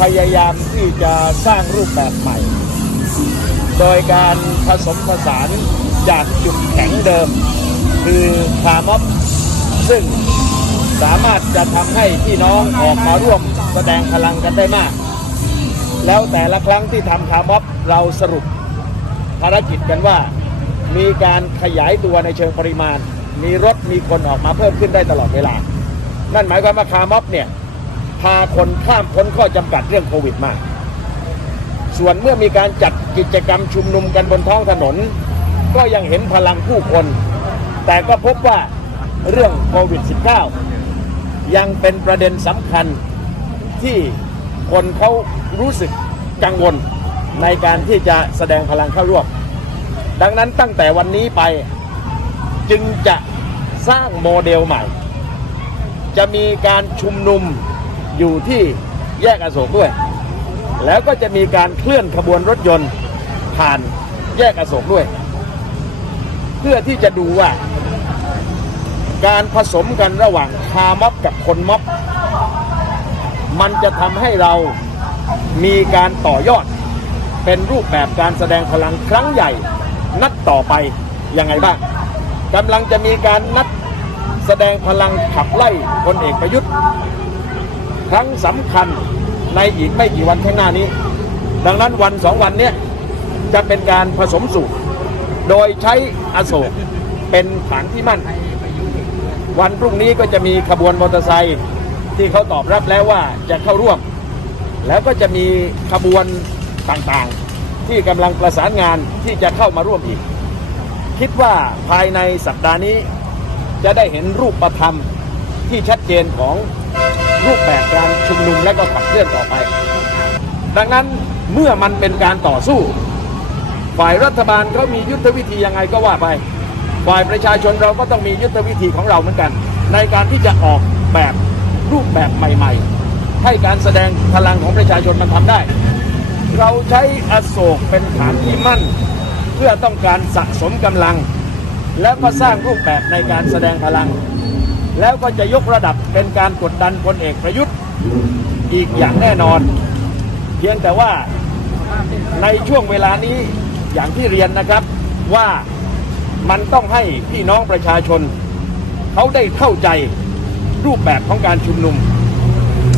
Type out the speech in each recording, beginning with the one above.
พยายามที่จะสร้างรูปแบบใหม่ โดยการผสมผสานจากจุดแข็งเดิม คือคาร์มอบซึ่งสามารถจะทำให้พี่น้องออกมาร่วมแสดงพลังกันได้มาก แล้วแต่ละครั้งที่ทำคาร์มอบเราสรุปภารกิจกันว่า มีการขยายตัวในเชิงปริมาณ มีรถมีคนออกมาเพิ่มขึ้นได้ตลอดเวลา นั่นหมายความว่าคาร์มอบเนี่ย พาคนข้ามพ้นข้อจำกัดเรื่องโควิดมา ส่วนเมื่อมีการจัดกิจกรรมชุมนุมกันบนท้องถนน ก็ยังเห็นพลังผู้คน แต่ก็พบว่าเรื่องโควิด -19 ยังเป็นประเด็นสำคัญที่คนเขารู้สึกกังวลในการที่จะแสดงพลังเข้าร่วม ดังนั้นตั้งแต่วันนี้ไปจึงจะสร้างโมเดลใหม่ จะมีการชุมนุม อยู่ที่แยกอโศกด้วย แล้วก็จะมีการเคลื่อนขบวนรถยนต์ผ่านแยกอโศกด้วย เพื่อที่จะดูว่า การผสมกันระหว่างคาร์ม็อบกับคนม็อบ มันจะทำให้เรามีการต่อยอด เป็นรูปแบบการแสดงพลังครั้งใหญ่ นัดต่อไปยังไงบ้างกำลังจะมีการนัดแสดงพลังขับไล่พลเอกประยุทธ์ ครั้งสำคัญในอีกไม่กี่วันข้างหน้านี้ ดังนั้นวันสองวันเนี้ยจะเป็นการผสมสูตร โดยใช้อโศกเป็นฐานที่มั่น วันพรุ่งนี้ก็จะมีขบวนมอเตอร์ไซค์ที่เขาตอบรับแล้วว่าจะเข้าร่วม แล้วก็จะมีขบวนต่างๆ ที่กำลังประสานงานที่จะเข้ามาร่วมอีก คิดว่าภายในสัปดาห์นี้จะได้เห็นรูปธรรมที่ชัดเจนของ รูปแบบการชุมนุมและก็ขับเคลื่อนต่อไป ดังนั้นเมื่อมันเป็นการต่อสู้ ฝ่ายรัฐบาลเขามียุทธวิธียังไงก็ว่าไป ฝ่ายประชาชนเราก็ต้องมียุทธวิธีของเราเหมือนกัน ในการที่จะออกแบบรูปแบบใหม่ ๆ ให้การแสดงพลังของประชาชนมันทำได้ เราใช้อโศกเป็นฐานที่มั่น เพื่อต้องการสะสมกำลัง แล้วก็สร้างรูปแบบในการแสดงพลัง แล้วก็จะยกระดับเป็นการกดดันพลเอกประยุทธ์อีกอย่างแน่นอน เพียงแต่ว่าในช่วงเวลานี้อย่างที่เรียนนะครับว่ามันต้องให้พี่น้องประชาชน เขาได้เข้าใจรูปแบบของการชุมนุม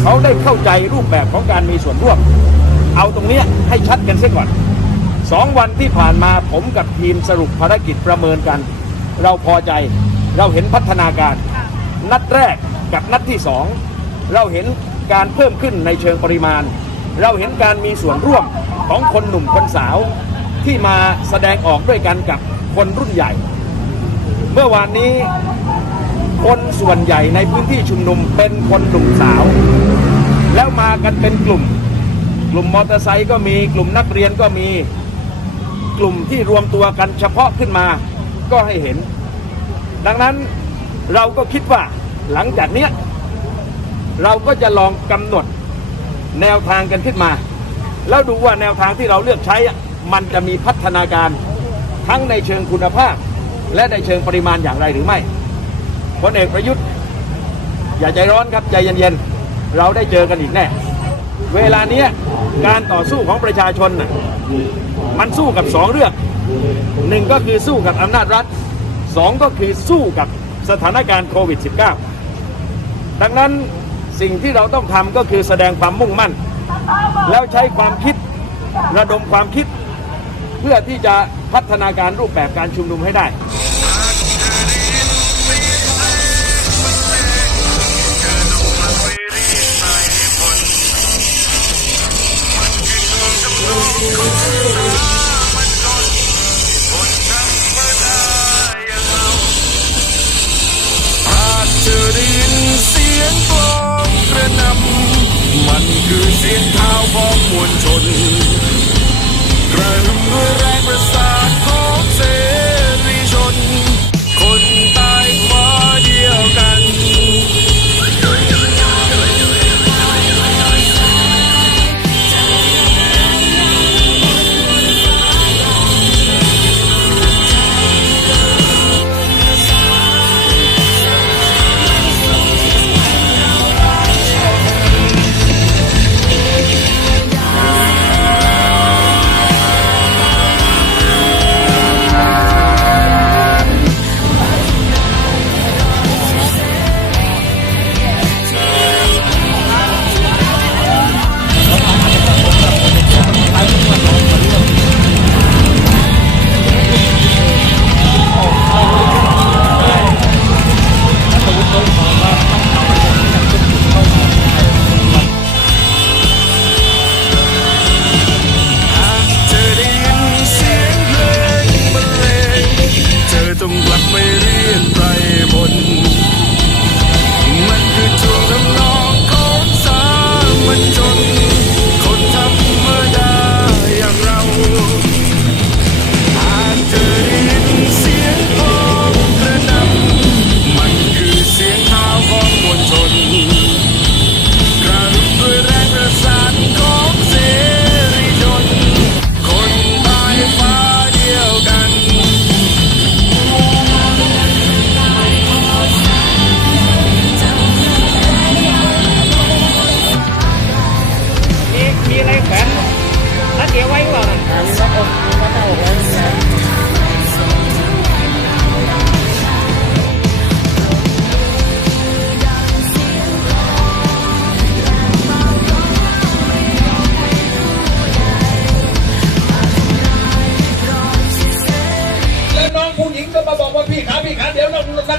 เขาได้เข้าใจรูปแบบของการมีส่วนร่วม เอาตรงนี้ให้ชัดกันเสียก่อนสองวันที่ผ่านมาผมกับทีมสรุปภารกิจประเมินกัน เราพอใจเราเห็นพัฒนาการ นัดแรกกับนัดที่สองเราเห็นการเพิ่มขึ้นในเชิงปริมาณ เราเห็นการมีส่วนร่วมของคนหนุ่มคนสาวที่มาแสดงออกด้วยกันกับคนรุ่นใหญ่ เมื่อวานนี้คนส่วนใหญ่ในพื้นที่ชุมนุมเป็นคนหนุ่มสาว แล้วมากันเป็นกลุ่ม กลุ่มมอเตอร์ไซค์ก็มีกลุ่มนักเรียนก็มีกลุ่มที่รวมตัวกันเฉพาะขึ้นมาก็ให้เห็น ดังนั้น เราก็คิดว่าหลังจากเนี้ยเราก็จะลองกำหนดแนวทางกันขึ้นมา แล้วดูว่าแนวทางที่เราเลือกใช้มันจะมีพัฒนาการทั้งในเชิงคุณภาพ และในเชิงปริมาณอย่างไรหรือไม่พลเอกประยุทธ์ อย่าใจร้อนครับใจเย็นๆเราได้เจอกันอีกแน่ เวลาเนี้ยการต่อสู้ของประชาชนน่ะมันสู้กับสองเรื่องหนึ่งก็คือสู้กับอำนาจรัฐสองก็คือสู้กับ สถานการณ์โควิด -19 ดังนั้นสิ่งที่เราต้องทำก็คือแสดงความมุ่งมั่น แล้วใช้ความคิดระดมความคิด เพื่อที่จะพัฒนาการรูปแบบการชุมนุมให้ได้ สียงกลองกระนำมันคือเสียงเท้าของมวลชนกระหึ่มด้วยแรงประสาน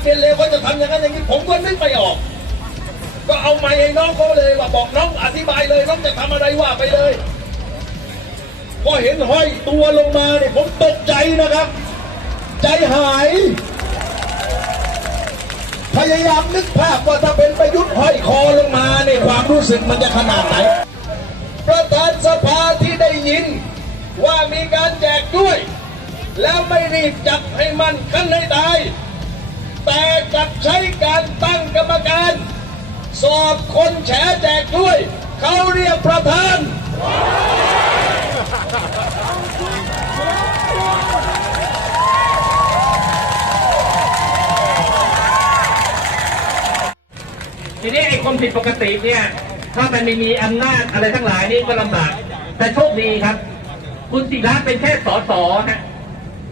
เรียนเลวเขาจะทำอย่างนั้นอย่างนี้ผมก็นึกไม่ออก ก็เอาไม้ให้น้องเขาเลยว่าบอกน้องอธิบายเลยน้องจะทำอะไรว่าไปเลยพอเห็นห้อยตัวลงมาเนี่ยผมตกใจนะครับ ใจหาย พยายามนึกภาพว่าถ้าเป็นประยุทธ์ห้อยคอลงมาเนี่ยความรู้สึกมันจะขนาดไหนประธานสภาที่ได้ยินว่ามีการแจกด้วย แล้วไม่รีบจับให้มันขั้นให้ตาย แต่กับใช้การตั้งกรรมการ สอบคนแฉแจกด้วย เขาเรียกประธานทีนี้ไอ้คนผิดปกติเนี่ย ถ้ามันไม่มีอำนาจอะไรทั้งหลายนี่ก็ลำบาก แต่โชคดีครับ คุณศิระเป็นแค่สอสอฮะ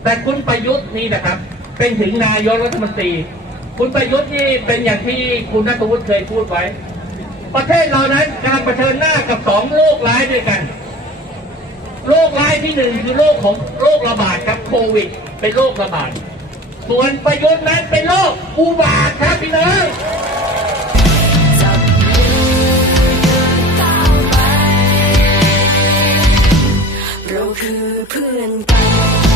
แต่คุณประยุทธ์นี่นะครับ เป็นถึงนายกรัฐมนตรี คุณประยุทธ์นี่เป็นอย่างที่คุณนัทวุฒิเคยพูดไว้ ประเทศเรานั้นการเผชิญหน้ากับสองโรคร้ายด้วยกันโรคร้ายที่หนึ่งคือโรคของโรคระบาดครับโควิด เป็นโรคระบาด ส่วนประยุทธ์นั้นเป็นโรคอุบาทครับพี่น้องคือเพื่อนกัน